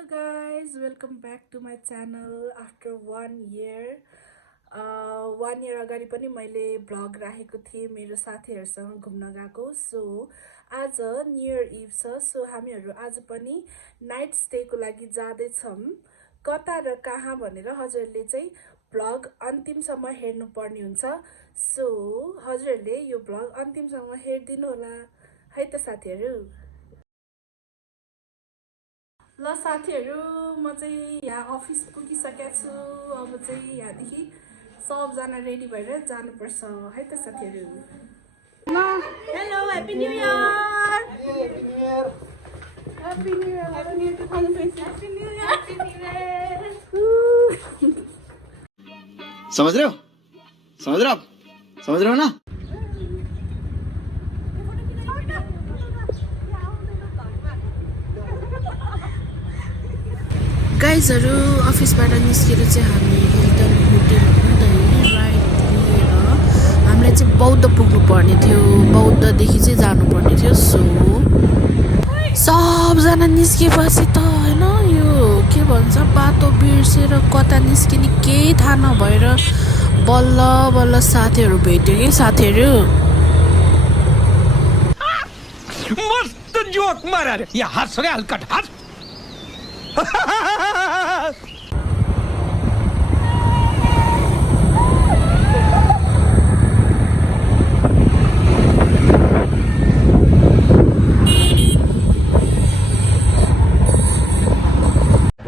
Hello guys, welcome back to my channel after 1 year. 1 year अगाडि पनि मैले vlog राखेको थिएँ मेरो साथीहरुसँग घुम्न गएको। सो आज न्यू इयर इभ छ। सो हामीहरु आज पनि नाइट स्टे को लागि जाँदै छौं। कता र कहाँ भनेर हजुरले चाहिँ भ्लग अन्तिमसम्म हेर्नु पर्ने हुन्छ। सो हजुरले यो भ्लग अन्तिमसम्म हेर्दिनु होला है त साथीहरु। ल साथीहरु, म चाहिँ यहाँ अफिस पुगिसकेको छु। अब चाहिँ यहाँदेखि सबजना रेडी भएर जानुपर्छ है त साथीहरु। ल hello, happy new year. Happy new year. Happy new year 2020। Happy new year. Happy new year. समझ रहे हो? समझ रहे हो आप? समझ रहे हो ना? गाइजहरु अफिसबाट निस्केर चाहिँ हामी हिल्टन होटल हुँदै राइट लिएर हामीलाई चाहिँ बौद्ध पुग्नु पर्ने थियो। बौद्धदेखि चाहिँ जानुपर्ने थियो। सो सबजना निस्केपछि त हैन यो के भन्छ बाटो बिर्सेर कता निस्किने केही थाहा नभएर बल्ल बल्ल साथीहरु भेट्यो के साथीहरु। मस्त जोक मारा रे, या हंस रे हलकट हंस।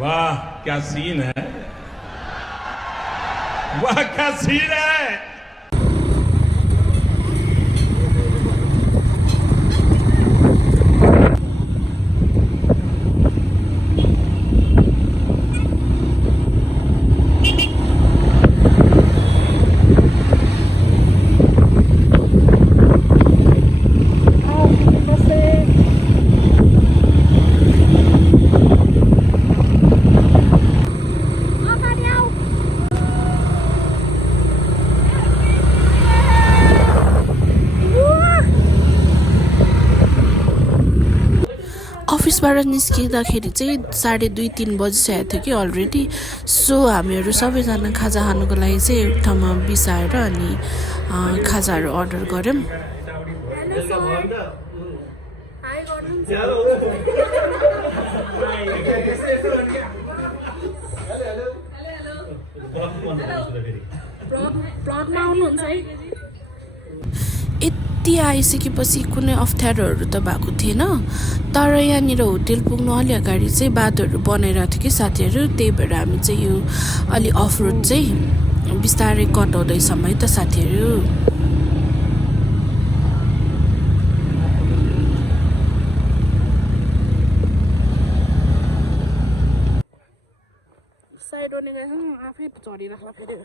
वाह क्या सीन है, वाह क्या सीन है। अफिसबाट निस्किँदाखेरि चाहिँ 2:30-3 बजिसकेको थियो कि अलरेडी। सो हामीहरु सबैजना खाजा खानुको लागि चाहिँ एक ठाउँमा बिसाएर अनि खाजाहरु अर्डर गर्यौं। यति आइसकेपछि कुनै अप्ठ्यारोहरू त भएको थिएन, तर यहाँनिर होटल पुग्नु अलि अगाडि चाहिँ बाटोहरू बनाइरहेको थियो कि साथीहरु। त्यही भएर हामी चाहिँ यो अलि अफ रोड चाहिँ बिस्तारै कटाउँदैछौँ है त साथीहरु। साइड ओर्ने गाइस आफै झरिराख्ला फेरि।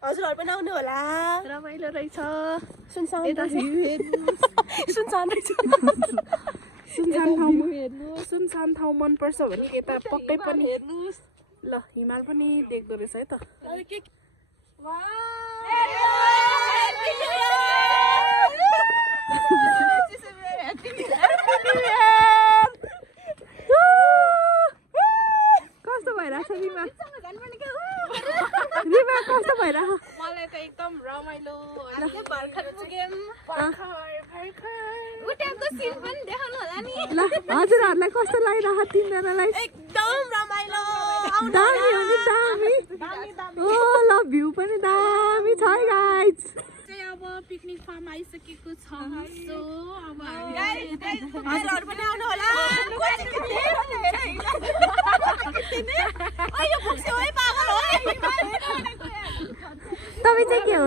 हजुरहरु पनि आउनु होला, रमाइलो रहेछ। सुनसान सुनसान ठाउँ मन पर्छ भने यता पक्कै पनि हेर्नुस्। ल हिमाल पनि देख्दो रहेछ है त। कस्तो भइरहेछ रिमा? रिमा कस्तो भइरहेछ? मलाई त एकदम रमाइलो। अहिले भर्खर पुग्यौं। उठाएको सिन पनि देखाउनु होला नि। ल हजुरहरुलाई कस्तो लागिरहेछ तिनजनालाई? एकदम रमाइलो। दामी हो नि दामी। ओ ल भ्यू पनि दामी छ है गाइज। चाहिँ अब पिकनिक फार्म आइसकेको छ। सो अब हजुरहरु पनि आउनु होला। अहिले पुग्छौ है पागल हो। तपाईँ चाहिँ के हो?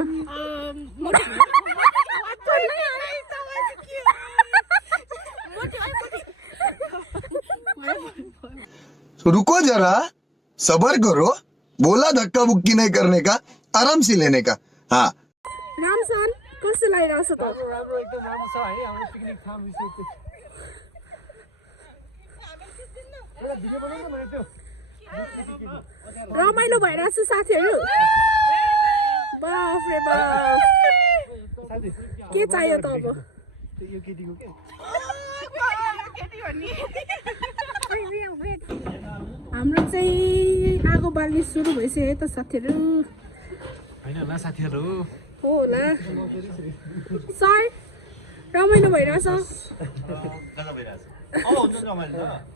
रुको जरा, सबर करो। बोला धक्का बुक्की नहीं करने का, आराम से लेने का। हाँ रामसान कस्तो लागिरहेछ त? राम्रो एकदम राम्रो छ है हाम्रो पिकनिक फार्म विषय। रमाइलो भइरहेछ साथीहरू बाफ रे बाफ के चाहियो त अब हाम्रो चाहिँ आगो बाल्ने सुरु भइसक्यो त साथीहरू हैन होला साथीहरु हो होला सर रमाइलो भइरहेछ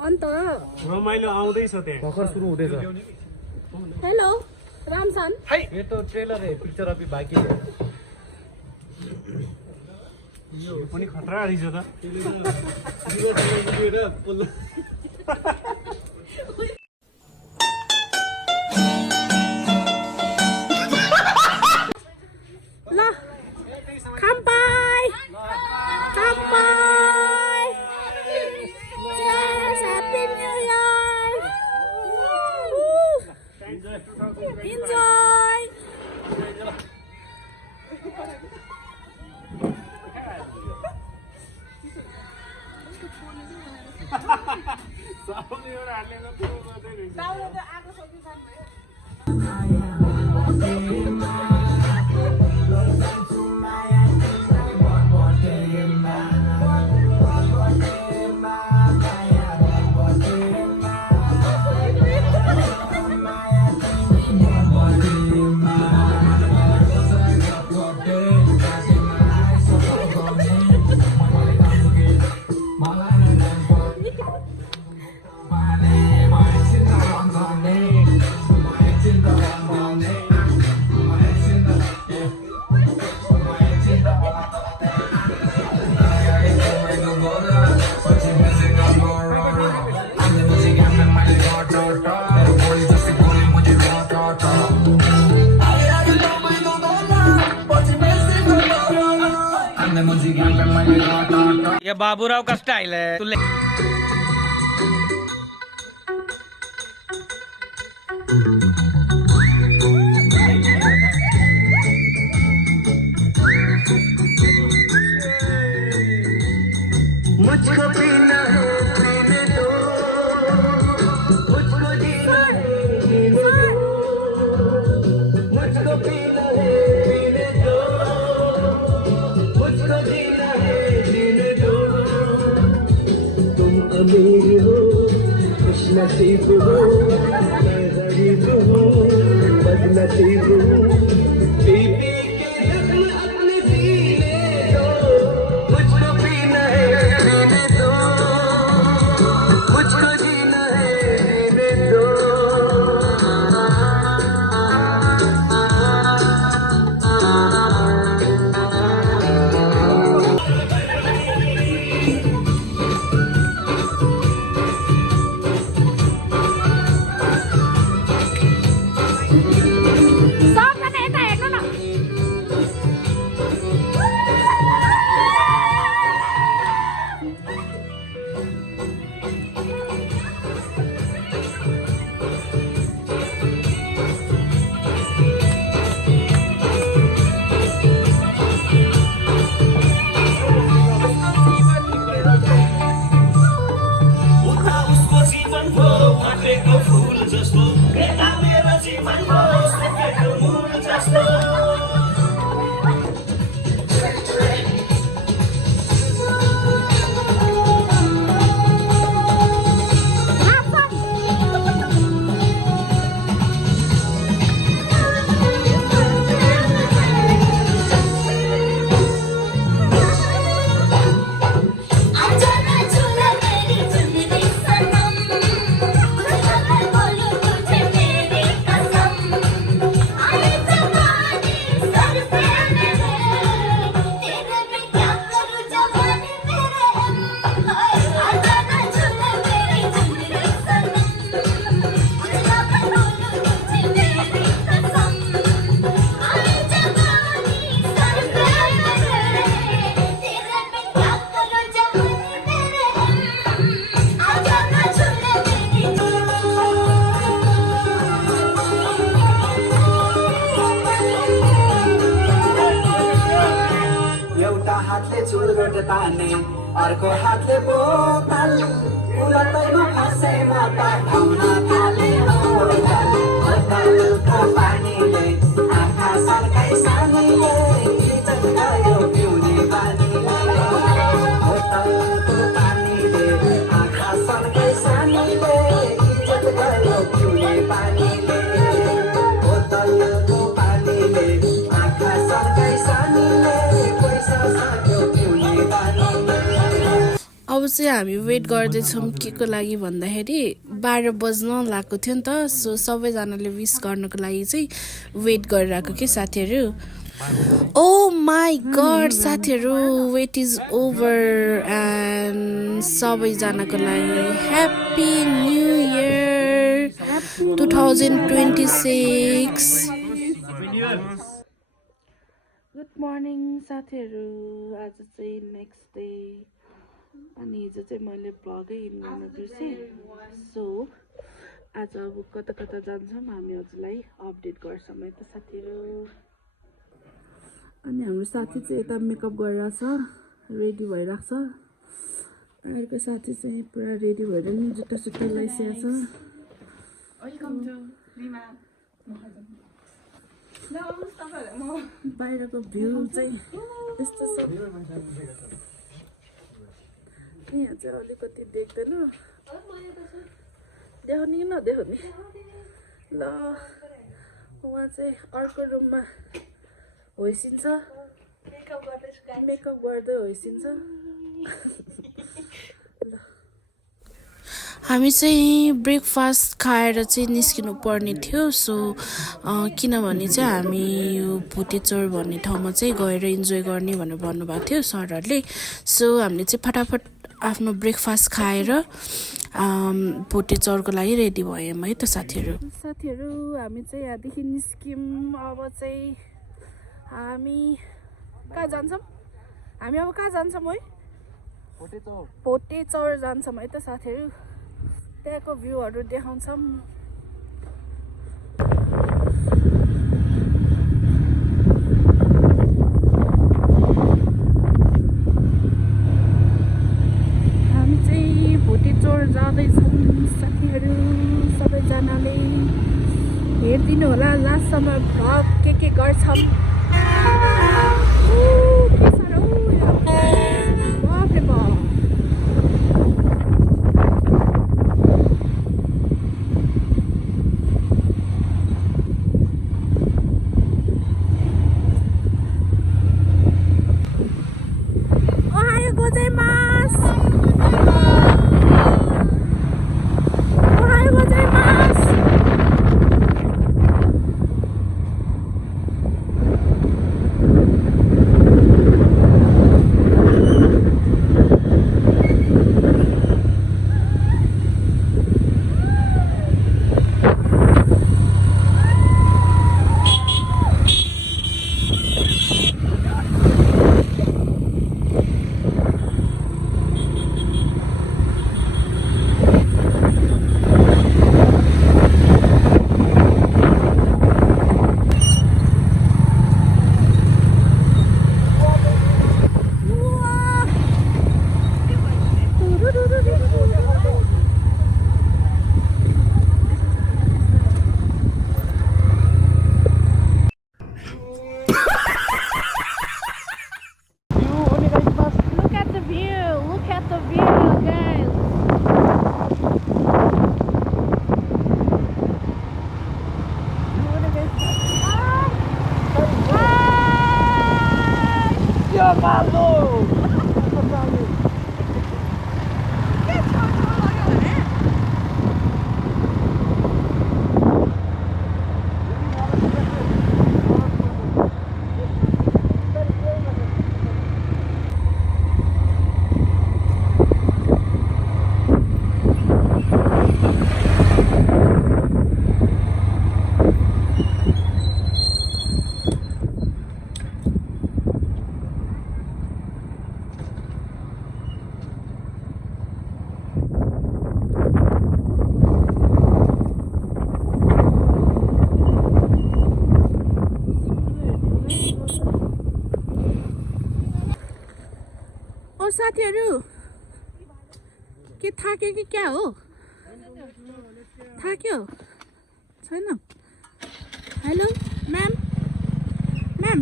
अन्त रमाइलो आउँदैछ त्यहाँ भर्खर सुरु हुँदैछ हेलो रामसान यो त ट्रेलर है पिक्चर अभी बाँकी छ यो पनि खतरा रहेछ त ल खाम्पाई खाम्पाई Cheers, Happy New Year! Enjoy! ये बाबूराव का स्टाइल है तू मुझको पीना है पीने दो मुझको जीना है जीने दो मुझको पीना है पीने दो मुझको जीना है जीने दो तुम अमीर हो खुशनसीब हो मैं गरीब हूँ बदनसीब हूँ बीबी के जख्म अपने सीने दो मुझको पीना है जीने दो मुझको जीना है जीने दो सबजना यता हेर्नु न उठा उसको जीवन हो फटेको फूल जस्तो बेटा मेरो जीवन हो सुकेको मूल जस्तो अचानक झूला मेरी चुनरी सनम बोलो तुझे मेरी कसम आए जवानी सर पे मेरे तेरे पे क्या करूं जवानी मेरे हम अचानक झूला मेरी चुनरी सनम बोलो तुझे मेरी कसम आए जवानी सर पे मेरे तेरे पे क्या करूं जवानी मेरे हम अचानक झूला मेरी एउटा हातले चुलगट ताने अर्को हातले बोतल उलटैमा आशैमा पाठाउन थाले होटल होटलको पानीले आँखा सर्काइ सानीले इज्जत गयो पिउने पानीले होटलको पानीले आँखा सर्काइ सानीले इज्जत गयो पिउने पानीले होटलको पानीले आँखा सर्काइ सानीले पैसा सक्यो पिउने पानीले। अब चाहिँ हामी वेट गर्दैछौँ के को लागि भन्दाखेरि 12 बज्न लागेको थियो नि त। सो सबैजनाले विस गर्नको लागि चाहिँ वेट गरिरहेको के साथीहरू। ओ माई गड साथीहरू, वेट इज ओभर एन्ड सबैजनाको लागि happy new year 2026। Good morning साथीहरू, आज चाहिँ नेक्स्ट डे अनि हिजो चाहिँ मैले भ्लगै इन गर्न बिर्सेँ। सो आज अब कता कता जान्छौँ हामी हजुरलाई अपडेट गर्छौँ है त साथीहरू। अनि हाम्रो साथी चाहिँ यता मेकअप गरिरहेछ, रेडी भइरहेको छ। अर्को साथी चाहिँ पुरा रेडी भएर नि जुत्ता सुत्ता लगाइसकेको छ। बाहिरको भ्यू चाहिँ यस्तो छ। यहाँ चाहिँ अलिकति देख्दैन, देखाउने कि नदेखाउने। ल उहाँ चाहिँ अर्को रुममा होइसिन्छ, मेकअप गर्दै होइसिन्छ। हामी चाहिँ ब्रेकफास्ट खाएर चाहिँ निस्किनु पर्ने थियो। सो किनभने चाहिँ हामी यो भुटेचौर भन्ने ठाउँमा चाहिँ गएर इन्जोय गर्ने भनेर भन्नुभएको थियो सरहरूले। सो हामीले चाहिँ फटाफट आफ्नो ब्रेकफास्ट खाएर भुटेचौरको लागि रेडी भयौँ है त साथीहरू। हामी चाहिँ यहाँदेखि निस्क्यौँ। अब चाहिँ हामी कहाँ जान्छौँ? हामी अब कहाँ जान्छौँ है? भुटेचौर जान्छौँ है त साथीहरू। त्यहाँको भ्यूहरू देखाउँछौँ। हामी चाहिँ भुटेचौर जाँदैछौँ साथीहरू। सबैजनाले हेरिदिनु होला लास्टसम्म भ्लग के गर्छौँ। के साह्रो बाफरे बाफ। साथीहरू के थाक्यो कि क्या हो थाक्यो छैन हेलो म्याम म्याम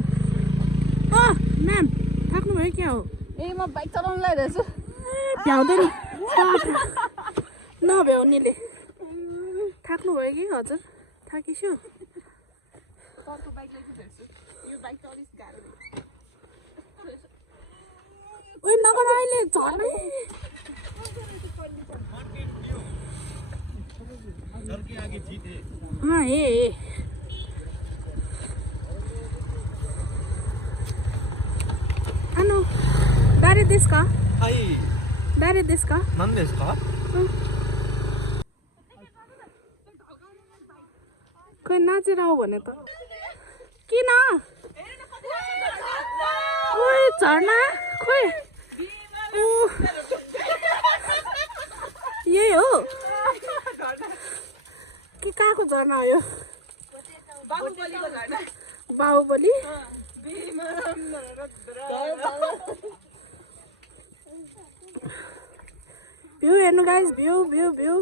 ओ म्याम थाक्नुभयो क्या हो ए म बाइक चलाउन लागिरहेछु भ्याउँदैन नभ्याउनेले थाक्नुभयो कि हजुर थाकिसु अर्को बाइकले कुदेछु यो बाइक त अलिक गाह्रो ओइ नगर अहिले झर्नै हाँ ए ano dari desu ka? はい Dari desu ka? 何ですか खोइ नाचेर आऊ भने त किन ओइ झर्ना खोइ यही हो के कहाँको झर्ना हो यो बाहुबली भ्यू हेर्नु गाइस भ्यू भ्यू भ्यू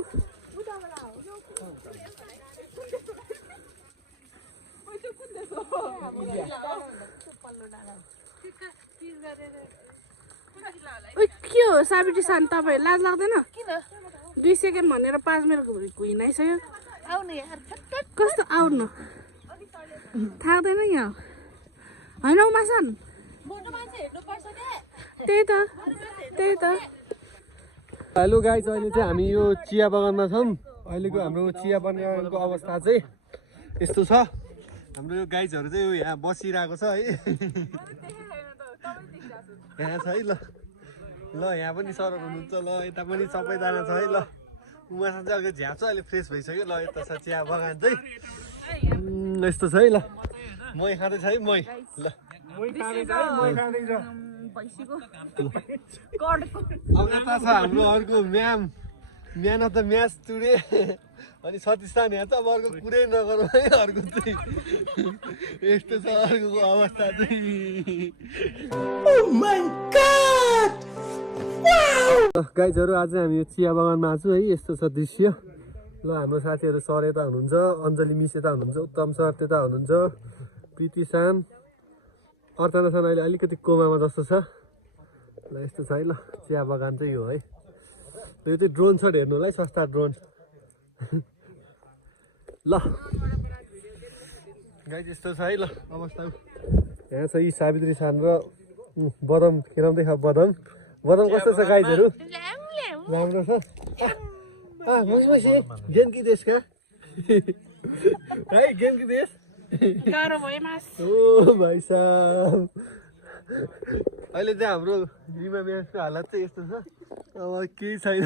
ओइ के हो साबित्री सान तपाईँ लाज लाग्दैन 2 सेकेन्ड भनेर 5 मिनट घुइनाइसक्यो कस्तो आउनु थाक्दैन यहाँ होइन उमासान त्यही त हेलो गाइस अहिले चाहिँ हामी यो चिया बगानमा छौँ अहिलेको हाम्रो चिया बगानको अवस्था चाहिँ यस्तो छ हाम्रो यो गाइजहरू चाहिँ यो यहाँ बसिरहेको छ है यहाँ छ है ल यहाँ पनि सरर हुनुहुन्छ ल यता पनि सबैजना छ है ल उमासँग चाहिँ अलिक झ्याप छ अहिले फ्रेस भइसक्यो ल यता छ चिया बगान चाहिँ यस्तो छ है ल मै खाँदैछ है मै ल अब यता छ हाम्रो अर्को man of the match today अनि सतीशान यहाँ त अब अर्को कुरै नगरौँ है अर्को चाहिँ यस्तो छ अर्को अवस्था चाहिँ गाइजहरू आज हामी यो चिया बगानमा आएको है यस्तो छ दृश्य ल हाम्रो साथीहरू सर यता हुनुहुन्छ अञ्जली मिस यता हुनुहुन्छ उत्तम सर त्यता हुनुहुन्छ प्रीति सान अर्चना सान अहिले अलिकति कोमामा जस्तो छ ल यस्तो छ है ल चिया बगान चाहिँ यो है यो चाहिँ ड्रोन सट हेर्नु होला है सस्ता ड्रोन ल गाइज यस्तो छ है ल अवस्था यहाँ छ यी सावित्री सान र बदम खेलाउँदै खा बदम कस्तो छ गाइजहरू राम्रो छ गेमकी देशका है गेमकी देश गाह्रो भयो मास ओ भाइ साहब अहिले चाहिँ हाम्रो रिमा म्याचको हालत चाहिँ यस्तो छ अब केही छैन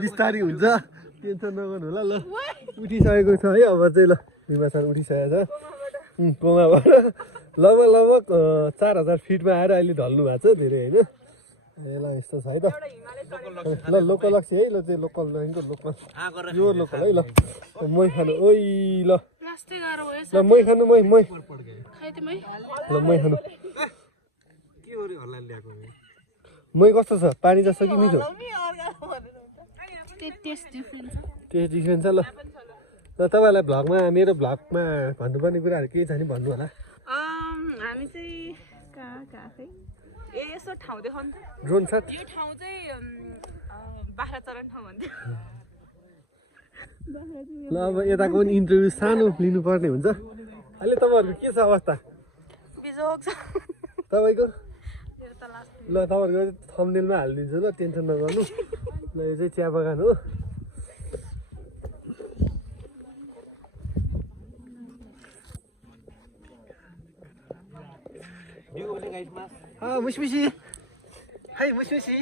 बिस्तारै हुन्छ टेन्सन नगर्नु होला ल उठिसकेको छ है अब चाहिँ ल रिमा सर उठिसकेको छ कोमाबाट लगभग 4000 फिटमा आएर अहिले ढल्नु भएको छ धेरै होइन ए ल यस्तो छ है त ल लोकल लक्ष्य है ल चाहिँ लोकल यो लोकल है ल मै खानु ओइ ल ल मै खानु मै ल मै खानु मै कस्तो छ पानी जस्तो कि मिठो टेस्ट डिफ्रेन्ट छ ल तपाईँहरूलाई भ्लगमा मेरो भ्लगमा भन्नुपर्ने कुराहरू केही छ नि भन्नु होला हामी चाहिँ कहाँ खै ए यसो ठाउँ देखाउनु ड्रोन सट यो ठाउँ चाहिँ बाख्राचरण ठाउँ भन्थ्यो ल अब यताको पनि इन्टरभ्यू सानो लिनुपर्ने हुन्छ अहिले तपाईँहरूको के छ अवस्था बिजोग छ तपाईँको ल तपाईँहरूको थम्बनेलमा हालिदिन्छु ल टेन्सन नगर्नु ल यो चाहिँ चिया बगान हो मुसमुसी है मुसमुसी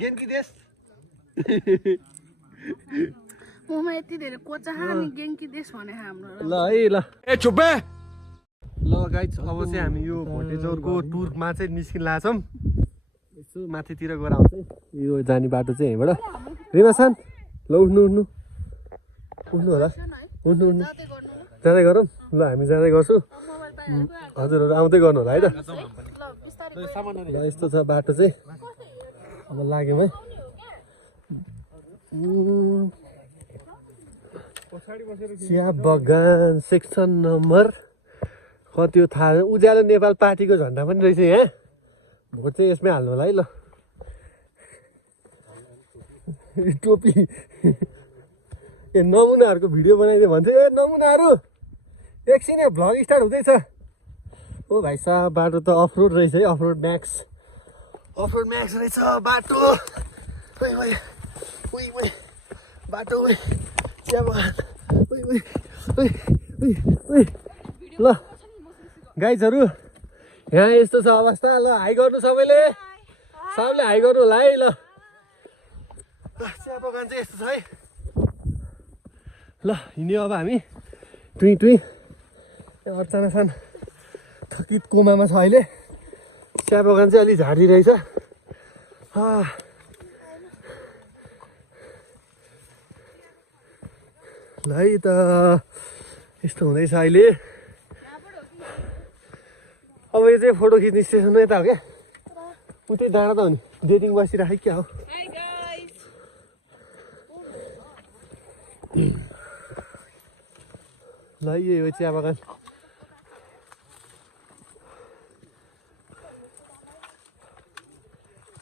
गेमकी देश मोमा यति धेरै कोचा हानी गेङकी देश भने हाम्रो ल है ल ए चुप ल गाइज अब चाहिँ हामी यो भोटेचौरको टुरमा चाहिँ निस्किन लाग्छौँ यसो माथितिर गएर आउँछ यो जाने बाटो चाहिँ यहीँबाट रिमा सान ल उठ्नु होला उठ्नु जाँदै गरौँ ल हामी जाँदै गर्छु हजुरहरू आउँदै गर्नु होला है त ल यस्तो छ बाटो चाहिँ अब लाग्यौँ है चिया बगान सेक्सन नम्बर कति हो थाहा उज्यालो नेपाल पार्टीको झन्डा पनि रहेछ यहाँ भोट चाहिँ यसमै हाल्नु होला है ल टोपी ए नमुनाहरूको भिडियो बनाइदियो भन्छ ए नमुनाहरू एकछिन भ्लग स्टार्ट हुँदैछ ओ भाइ साहब बाटो त अफरोड रहेछ है अफरोड म्याक्स रहेछ बाटो बाटो चिया बगान ल गाइजहरू यहाँ यस्तो छ अवस्था ल हाई गर्नु सबैले हाई गर्नु होला है ल चिया बगान चाहिँ यस्तो छ है ल हिँड्यो अब हामी टुई अर्चना छन् थकित कोमामा छ अहिले चिया बगान चाहिँ अलि झाडी रहेछ ल है त यस्तो हुँदैछ अहिले अब यो चाहिँ फोटो खिच्ने स्टेसन यता हो क्या उतै डाँडा त हो नि डेटिङ बसिरहेको क्या हो ल यो चिया बगान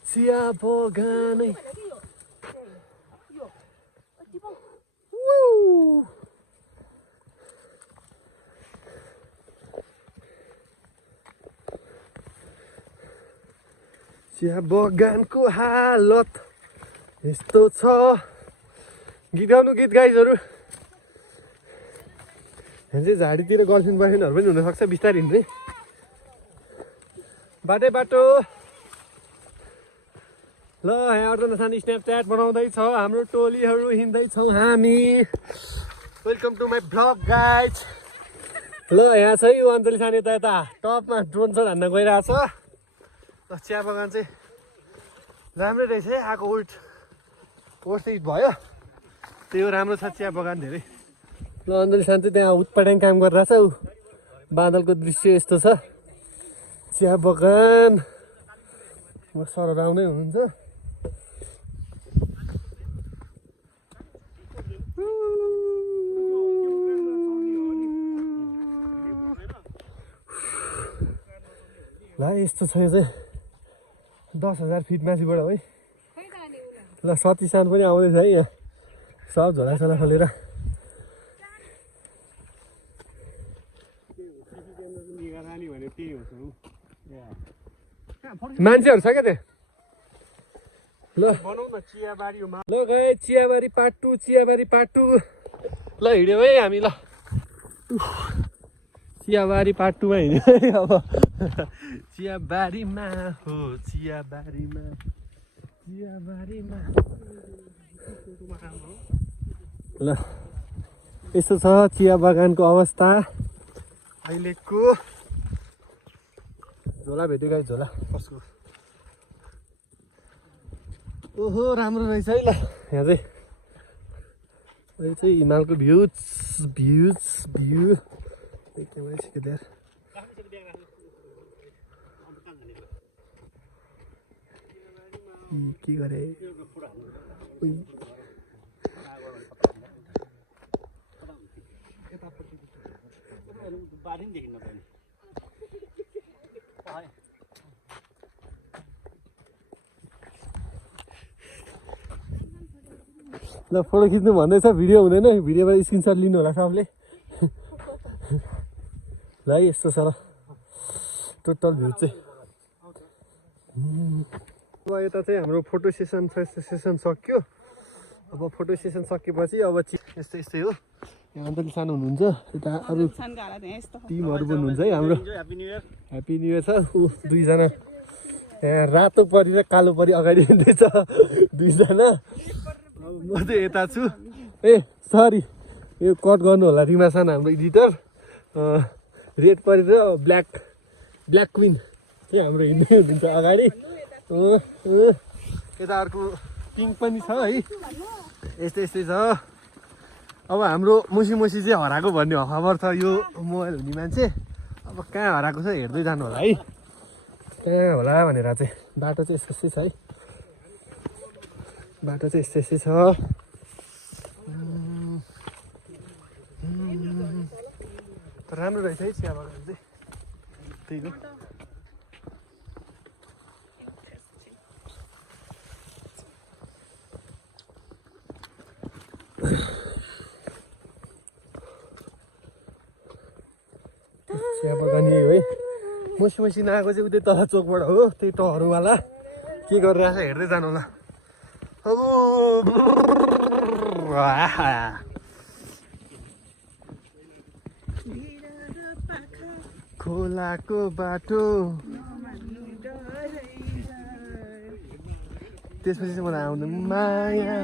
चिया बगानै चिया बगानको हालत यस्तो छ गीत गाउनु गीत गाइजहरू यहाँ चाहिँ झाडीतिर गर्लफ्रेन्ड बोयफ्रेन्डहरू पनि हुनसक्छ बिस्तारै हिँड्ने बाटो ल यहाँ अर्जना सानो स्न्यापच्याट बनाउँदैछ हाम्रो टोलीहरू हिँड्दैछौँ हामी welcome to my vlog guys ल यहाँ छ यो अञ्जली सानो यता टपमा ड्रोन सट हान्न गइरहेछ चिया बगान चाहिँ राम्रै रहेछ है आएको उल्ट चाहिँ भयो त्यही हो राम्रो छ चिया बगान धेरै ल अञ्जली सान चाहिँ त्यहाँ उत्पटाङ काम गरिरहेछ ऊ बादलको दृश्य यस्तो छ चिया बगान सरहरू आउँदै हुनुहुन्छ ल यस्तो छ यो चाहिँ 10,000 फिट माथिबाट है ल सती सान पनि आउँदैछ है यहाँ सब झोलासोला खोलेर मान्छेहरू छ क्या त्यहाँ ल ल गए चियाबारी पार्ट 2 ल हिँड्यौँ है हामी ल चियाबारी पार्ट 2 मा हिँड्यो है अब चियाबारीमा ल यस्तो छ चिया बगानको अवस्था अहिलेको झोला भेट्यो गाई झोला कसको ओहो राम्रो रहेछ है ल यहाँ चाहिँ अहिले चाहिँ हिमालको भ्यू के गरे ल फोटो खिच्नु भन्दैछ भिडियो हुँदैन भिडियोबाट स्क्रिनसट लिनु होला सबले ल यस्तो छ र टोटल भ्यू चाहिँ अब यता चाहिँ हाम्रो फोटो सेसन सक्यो अब फोटो सेसन सकेपछि अब यस्तै हो यहाँ अन्तले सानो हुनुहुन्छ यता अरू टिमहरू पनि हुन्छ है हाम्रो ह्याप्पी न्यु इयर छ ऊ दुईजना यहाँ रातो परी र कालो परी अगाडि हिँड्दैछ दुईजना म चाहिँ यता छु ए सरी यो कट गर्नु होला रिमा सान हाम्रो एडिटर रेड परी र ब्ल्याक क्विन चाहिँ हाम्रो हिँड्दै हुनुहुन्छ अगाडि यता अर्को पिङ्क पनि छ है यस्तै छ अब हाम्रो मुसी चाहिँ हराएको भन्ने खबर छ यो मोबाइल हुने मान्छे अब कहाँ हराएको छ हेर्दै जानु होला है कहाँ होला भनेर चाहिँ बाटो चाहिँ यस्तै छ है बाटो चाहिँ यस्तै छ राम्रो रहेछ है चिया बगान चाहिँ त्यही हो चिया बगान यही हो है मसी नआएको चाहिँ उतै तल चोकबाट हो त्यही टहरूवाला के गरिरहेको छ हेर्दै जानु होला खोलाको बाटो त्यसपछि चाहिँ मलाई आउँदैन माया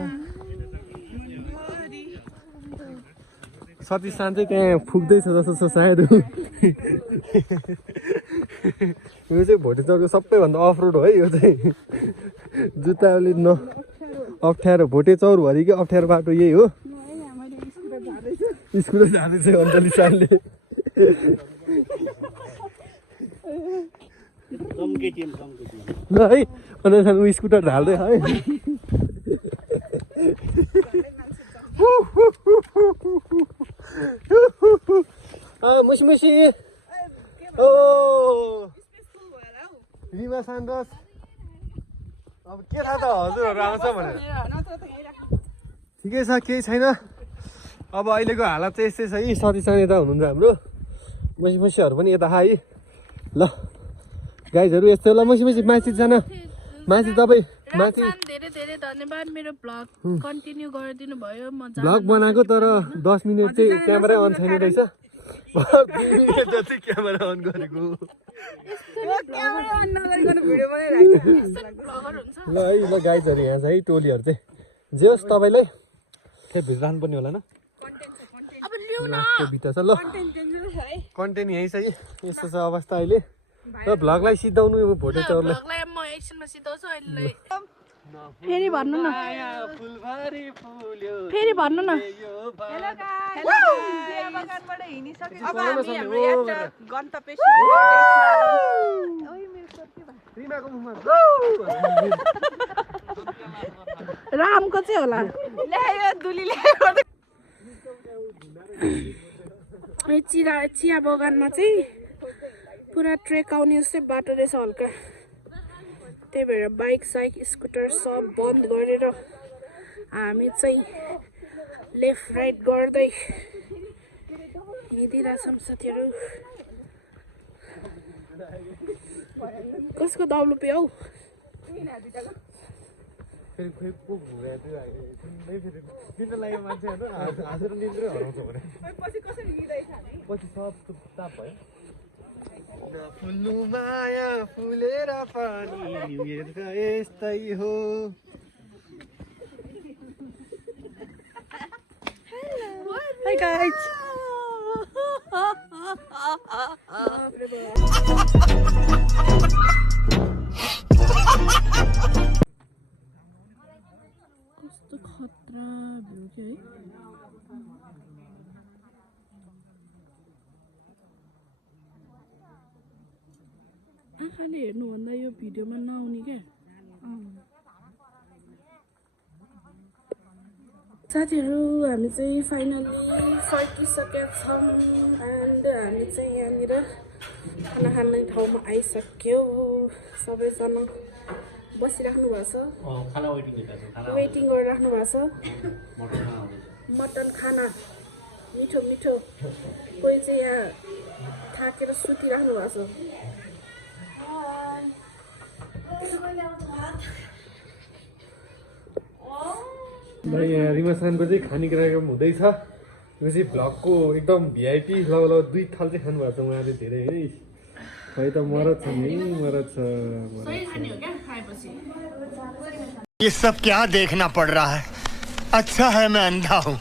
सतीश सान चाहिँ त्यहाँ फुक्दैछ जस्तो छ सायद यो चाहिँ भोटे चौरको सबैभन्दा अफ रोड हो है यो चाहिँ जुत्ताले अप्ठ्यारो भोटे चौरभरिकै अप्ठ्यारो बाटो यही हो स्कुटर जाँदैछ अञ्जली सानले ल है अञ्जली सान ऊ स्कुटर ढाल्दै है मुसी ओ रिमा सान्डस अब के थाहा त हजुरहरू आउँछ भनेर ठिकै छ केही छैन अब अहिलेको हालत चाहिँ यस्तै छ है सतीश सान यता हुनुहुन्छ हाम्रो मुसीहरू पनि यता है ल गाइजहरू यस्तै ल मुसी माथि जान माथि तपाईँ माथि धेरै धेरै धन्यवाद मेरो ब्लग कन्टिन्यू गरिदिनु भयो म ब्लग बनाएको तर 10 मिनट चाहिँ क्यामेरा अन छैन रहेछ 2 मिनट जति क्यामेरा अन गरेको ल है ल गाइजहरू यहाँ छ है टोलीहरू चाहिँ जे होस् तपाईँलाई खेत भित्रानु पर्ने होला न अब लिउ न त्यो भित्र छ ल कन्टेन्ट यही छ है यस्तो छ अवस्था अहिले र भ्लगलाई सिद्धाउनु यो भोटे चौरलाई ब्लगलाई म एकछिनमा सिधाउँछु अहिले फेरि भन्नु न फुलबारी फुल्यो फेरि भन्नु न रिमाको मुखमा रामको चाहिँ होला चिया बगानमा चाहिँ पुरा ट्रेक आउने जस्तै बाटो रहेछ हल्का त्यही भएर बाइक साइक स्कुटर सब बन्द गरेर हामी चाहिँ लेफ्ट राइट गर्दै हिँडिदिरहेछौँ साथीहरू कसको दाउलो पे हौ फेरि खोइ पो घुरे त्यो फेरि निन्द्रा लाग्यो मान्छेहरू हाँसेर निन्द्रै हराउँछ भने पछि सब चुपचाप भयो फुल्नु माया फुलेर पानी यस्तै हो Hi guys. कस्तो खतरा भयो के है आँखाले हेर्नुभन्दा यो भिडियोमा नआउने क्या साथीहरू हामी चाहिँ फाइनली फर्किसकेका छौँ एन्ड हामी चाहिँ यहाँनिर खाना खाने ठाउँमा आइसक्यो सबैजना बसिराख्नु भएको छ वेटिङ गरिराख्नु भएको छ मटन खाना मिठो मिठो कोही चाहिँ यहाँ थाकेर सुतिराख्नु भएको छ यहाँ रिमा सानको चाहिँ खाने कार्यक्रम हुँदैछ यो चाहिँ भ्लगको एकदम भिआइपी लगभग 2 थाल चाहिँ खानुभएको छ उहाँले धेरै है खै त मरद छ नि मरद छ ये सब क्या देखना पड़ रहा है अच्छा है मैं अंधा हूँ